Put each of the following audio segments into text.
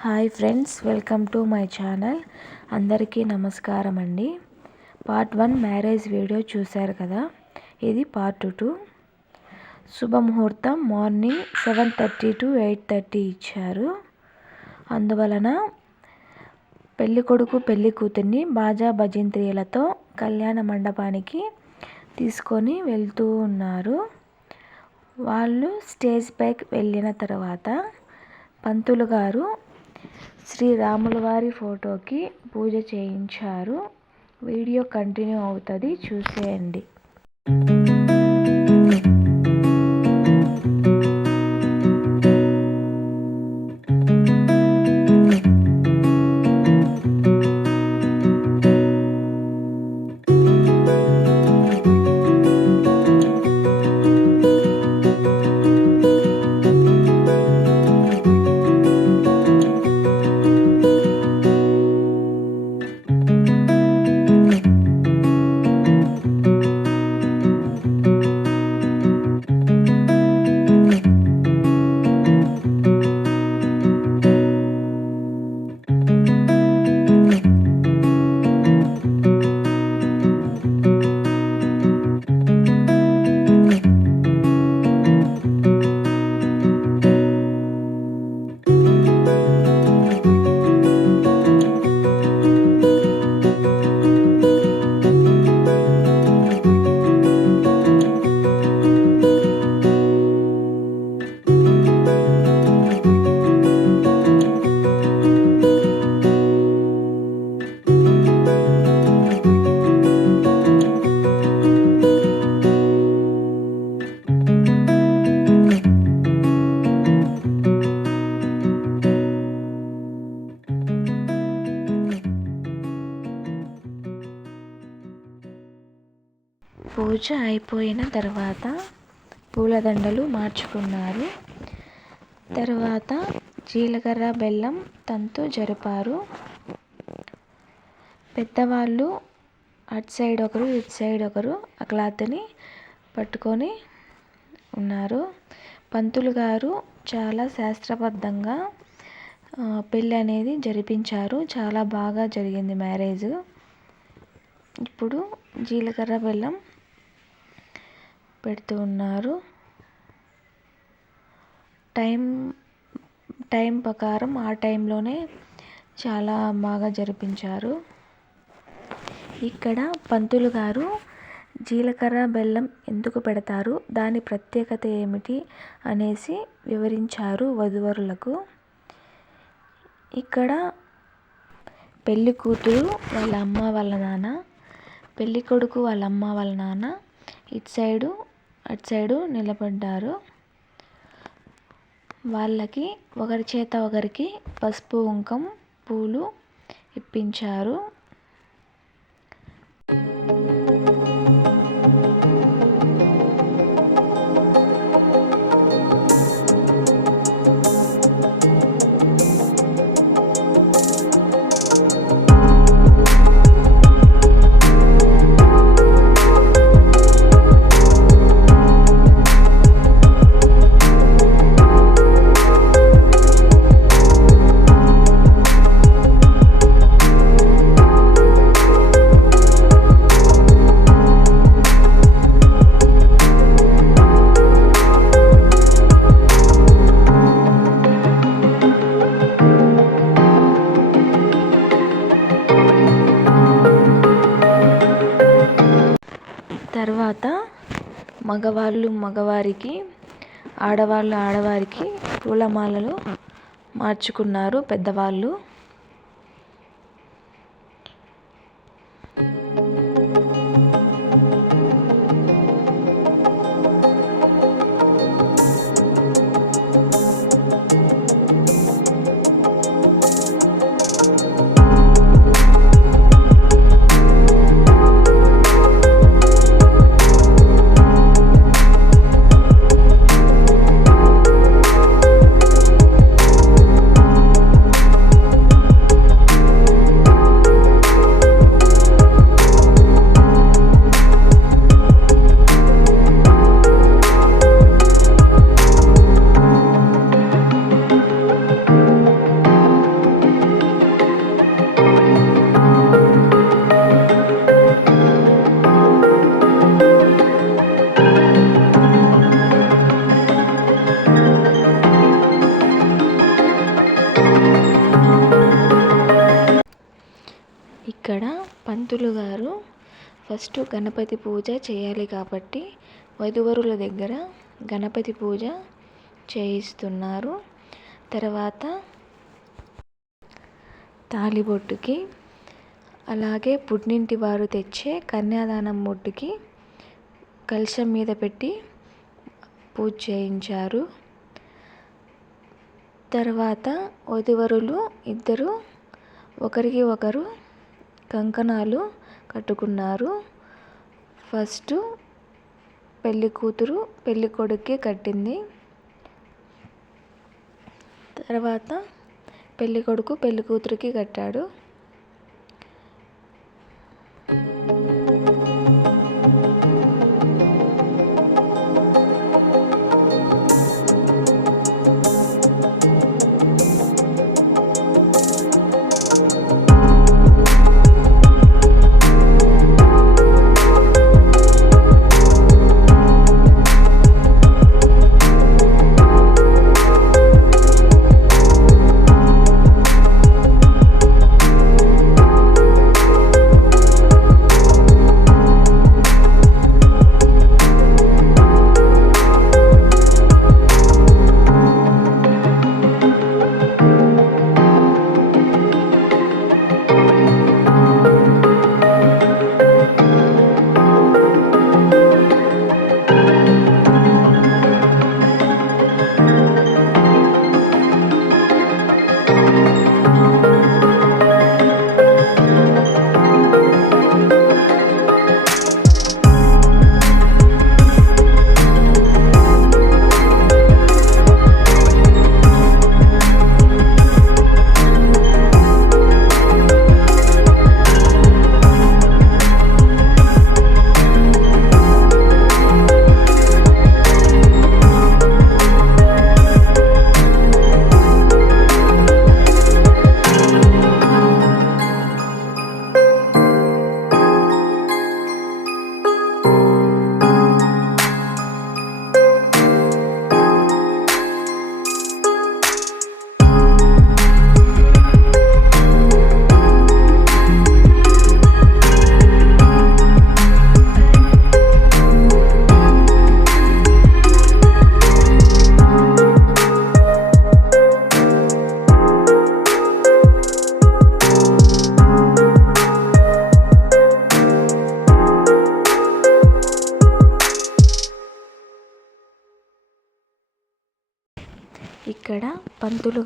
Hi friends welcome to my channel. అందరికీ నమస్కారం అండి. పార్ట్ వన్ మ్యారేజ్ వీడియో చూశారు కదా? ఇది part two. శుభముహూర్తం morning seven thirty to eight thirty ఇచ్చారు. అందువలన పెళ్ళి కొడుకు పెళ్ళి కూతుర్ని బాజా భజంత్రీలతో కళ్యాణ మండపానికి తీసుకొని వెళ్తూ ఉన్నారు. వాళ్ళు స్టేజ్ పైకి వెళ్ళిన తర్వాత పంతులు గారు శ్రీరాముల వారి ఫోటోకి పూజ చేయించారు. వీడియో కంటిన్యూ అవుతుంది. చూసేయండి. పూజ అయిపోయిన తర్వాత పూలదండలు మార్చుకున్నారు. తర్వాత జీలకర్ర బెల్లం తంతు జరిపారు. పెద్దవాళ్ళు అటు సైడ్ ఒకరు ఇటు సైడ్ ఒకరు ఆ క్లాత్ని పట్టుకొని ఉన్నారు. పంతులు గారు చాలా శాస్త్రబద్ధంగా పెళ్ళి అనేది జరిపించారు. చాలా బాగా జరిగింది మ్యారేజ్. ఇప్పుడు జీలకర్ర బెల్లం పెడుతూ ఉన్నారు. టైం టైం ప్రకారం ఆ టైంలోనే చాలా బాగా జరిపించారు. ఇక్కడ పంతులు గారు జీలకర్ర బెల్లం ఎందుకు పెడతారు దాని ప్రత్యేకత ఏమిటి అనేసి వివరించారు వధువరులకు. ఇక్కడ పెళ్ళి కూతురు వాళ్ళ అమ్మ వాళ్ళ నాన్న పెళ్ళి కొడుకు వాళ్ళ అమ్మ వాళ్ళ నాన్న ఇటు సైడు అటు సైడు నిలబడ్డారు. వాళ్ళకి ఒకరి చేత ఒకరికి పసుపు కుంకం పూలు ఇప్పించారు. మగవాళ్ళు మగవారికి ఆడవాళ్ళు ఆడవారికి పూలమాలలు మార్చుకున్నారు పెద్దవాళ్ళు. ఇక్కడ పంతులు గారు ఫస్ట్ గణపతి పూజ చేయాలి కాబట్టి వధూవరుల దగ్గర గణపతి పూజ చేయిస్తున్నారు. తర్వాత తాళిబొట్టుకి అలాగే పుట్టింటి వారు తెచ్చే కన్యాదానం బొట్టుకి కలశం మీద పెట్టి పూజ చేయించారు. తర్వాత వధూవరులు ఇద్దరు ఒకరికి ఒకరు కంకణాలు కట్టుకున్నారు. ఫస్ట్ పెళ్ళి కూతురు పెళ్ళి కొడుక్కి కట్టింది. తర్వాత పెళ్ళి కొడుకు పెళ్ళి కూతురికి కట్టాడు.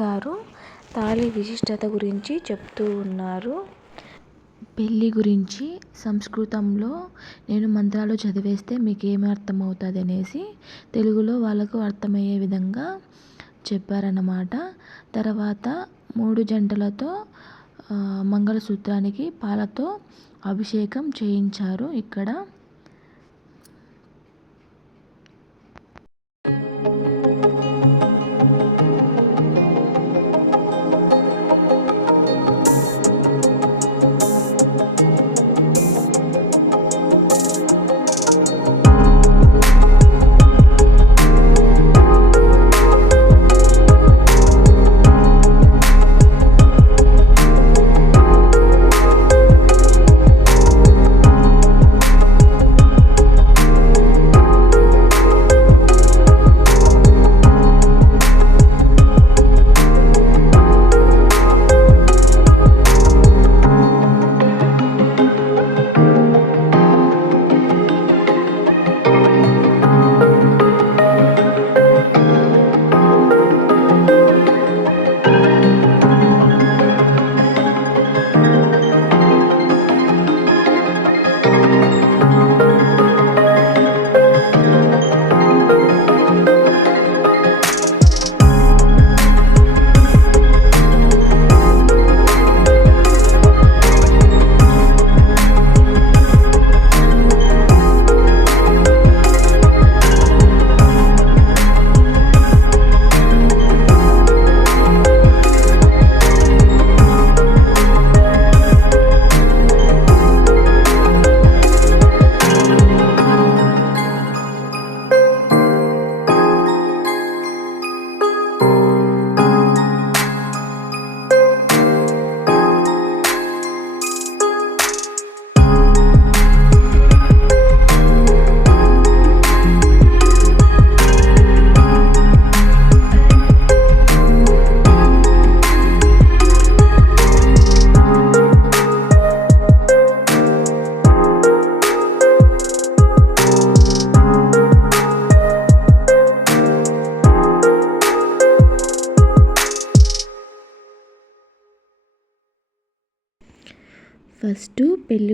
గారు తాళి విశిష్టత గురించి చెప్తూ ఉన్నారు. పెళ్ళి గురించి సంస్కృతంలో నేను మంత్రాలు చదివేస్తే మీకు ఏమి అర్థమవుతుంది అనేసి తెలుగులో వాళ్ళకు అర్థమయ్యే విధంగా చెప్పారన్నమాట. తర్వాత మూడు జంటలతో మంగళసూత్రానికి పాలతో అభిషేకం చేయించారు ఇక్కడ.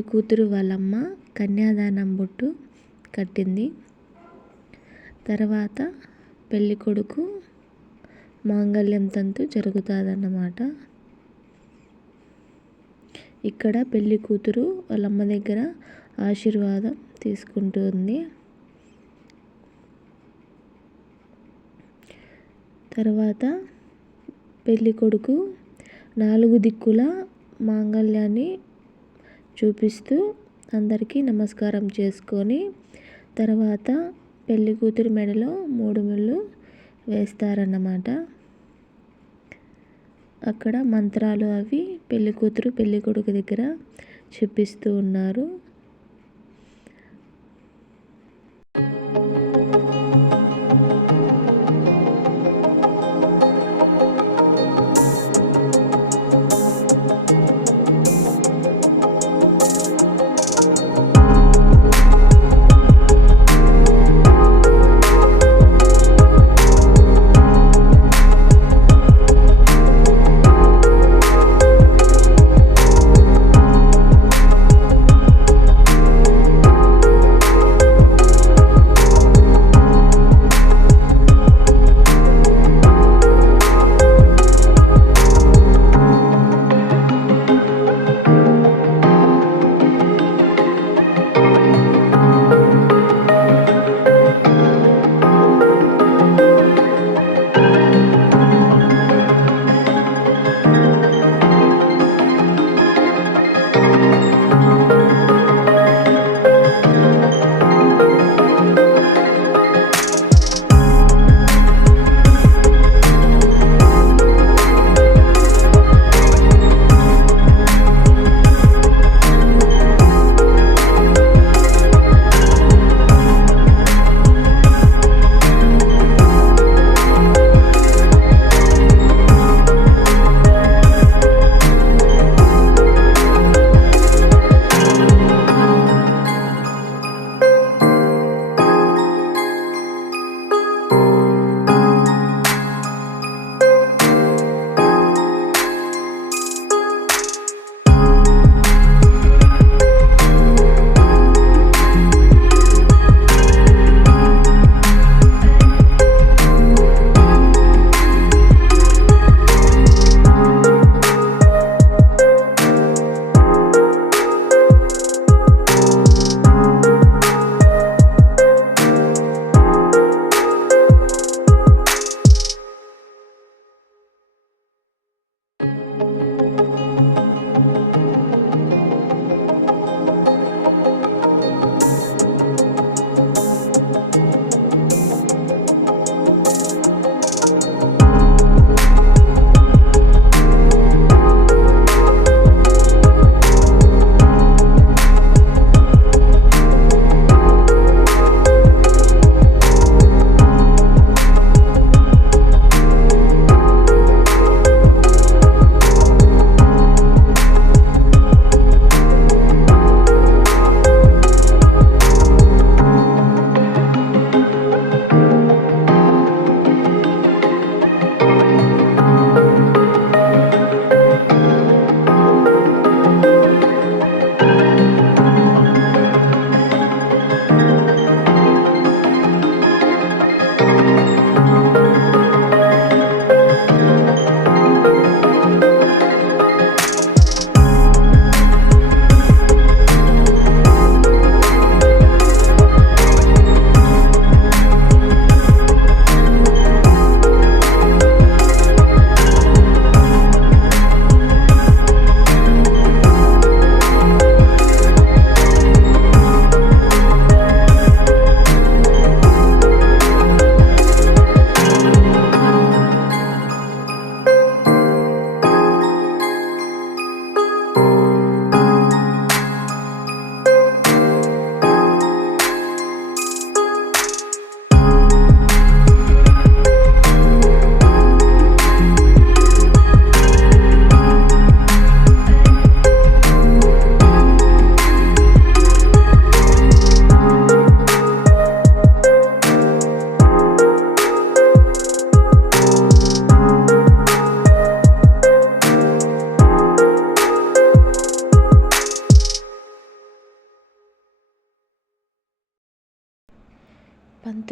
కూతురు వాళ్ళమ్మ కన్యాదానం బొట్టు కట్టింది. తర్వాత పెళ్ళి కొడుకు మాంగళ్యం తంతు జరుగుతుందన్నమాట. ఇక్కడ పెళ్ళి కూతురు వాళ్ళమ్మ దగ్గర ఆశీర్వాదం తీసుకుంటుంది. తర్వాత పెళ్ళి కొడుకు నాలుగు దిక్కుల మాంగళ్యాన్ని చూపిస్తూ అందరికీ నమస్కారం చేసుకొని తర్వాత పెళ్ళి కూతురు మెడలో మూడు ముళ్ళు వేస్తారన్నమాట. అక్కడ మంత్రాలు అవి పెళ్ళి కూతురు పెళ్ళి కొడుకు దగ్గర చెప్పిస్తూ ఉన్నారు.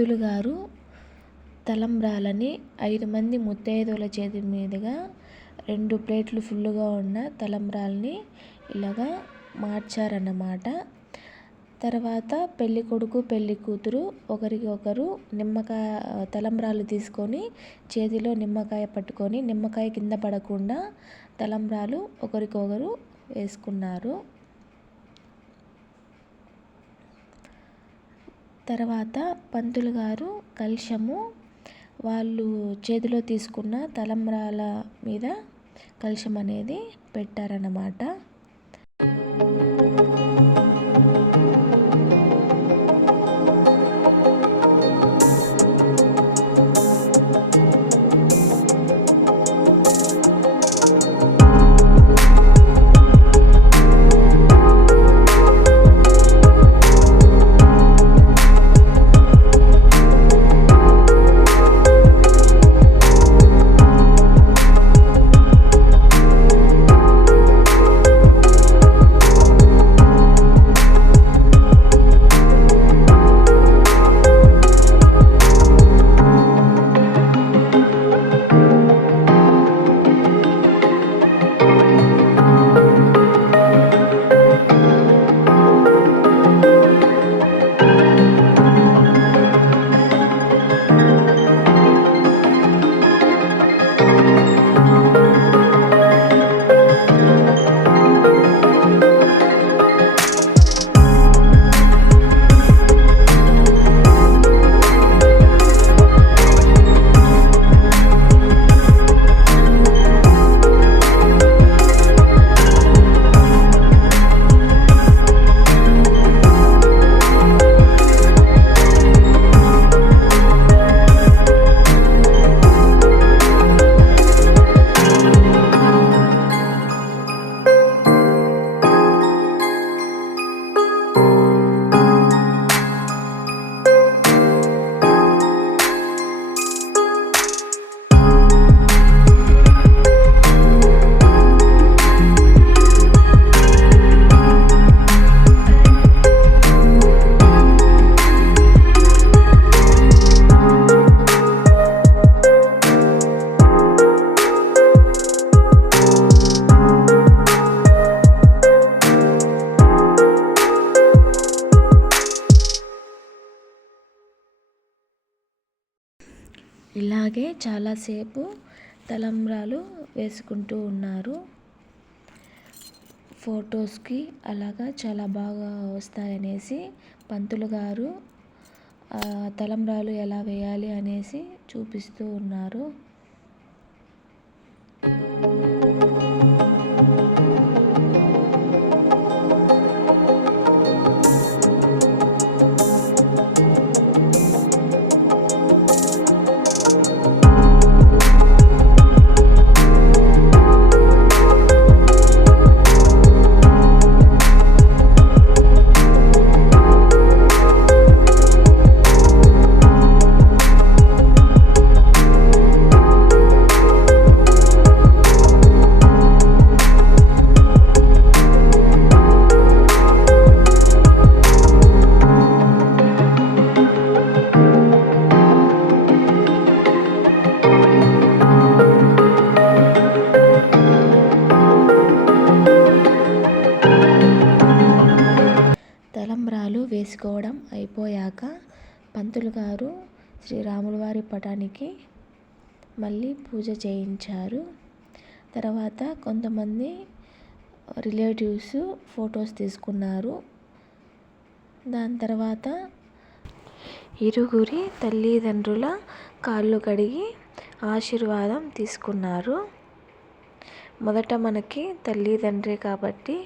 పంతులు గారు తలంబ్రాలని ఐదు మంది ముత్తైదువుల చేతి మీదుగా రెండు ప్లేట్లు ఫుల్లుగా ఉన్న తలంబ్రాలని ఇలాగా మార్చారన్నమాట. తర్వాత పెళ్ళికొడుకు పెళ్ళికూతురు ఒకరికి ఒకరు నిమ్మకాయ తలంబ్రాలు తీసుకొని చేతిలో నిమ్మకాయ పట్టుకొని నిమ్మకాయ కింద పడకుండా తలంబ్రాలు ఒకరికొకరు వేసుకున్నారు. తర్వాత పంతులు గారు కలశము వాళ్ళు చేతిలో తీసుకున్న తలంబ్రాల మీద కలశం అనేది పెట్టారన్నమాట. చాలాసేపు తలంబ్రాలు వేసుకుంటూ ఉన్నారు. ఫొటోస్కి అలాగా చాలా బాగా వస్తాయనేసి పంతులు గారు తలంబ్రాలు ఎలా వేయాలి అనేసి చూపిస్తూ ఉన్నారు. పంతులు గారు శ్రీరాముల వారి పటానికి మళ్ళీ పూజ చేయించారు. తర్వాత కొంతమంది రిలేటివ్స్ ఫొటోస్ తీసుకున్నారు. దాని తర్వాత ఇరుగురి తల్లిదండ్రుల కాళ్ళు కడిగి ఆశీర్వాదం తీసుకున్నారు. మొదట మనకి తల్లిదండ్రి కాబట్టి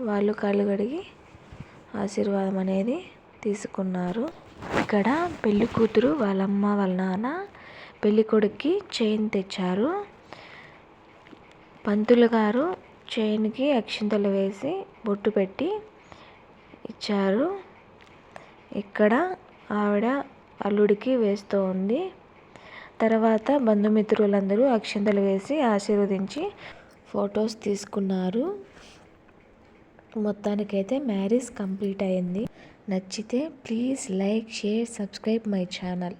వాళ్ళు కాళ్ళు కడిగి ఆశీర్వాదం అనేది తీసుకున్నారు. ఇక్కడ పెళ్ళి కూతురు వాళ్ళ అమ్మ వాళ్ళ నాన్న పెళ్ళి కొడుక్కి చైన్ తెచ్చారు. పంతులు గారు చైన్కి అక్షింతలు వేసి బొట్టు పెట్టి ఇచ్చారు. ఇక్కడ ఆవిడ అల్లుడికి వేస్తూ ఉంది. తర్వాత బంధుమిత్రులందరూ అక్షింతలు వేసి ఆశీర్వదించి ఫొటోస్ తీసుకున్నారు. మొత్తానికైతే మ్యారేజ్ కంప్లీట్ అయింది. నచ్చితే please like share subscribe my channel.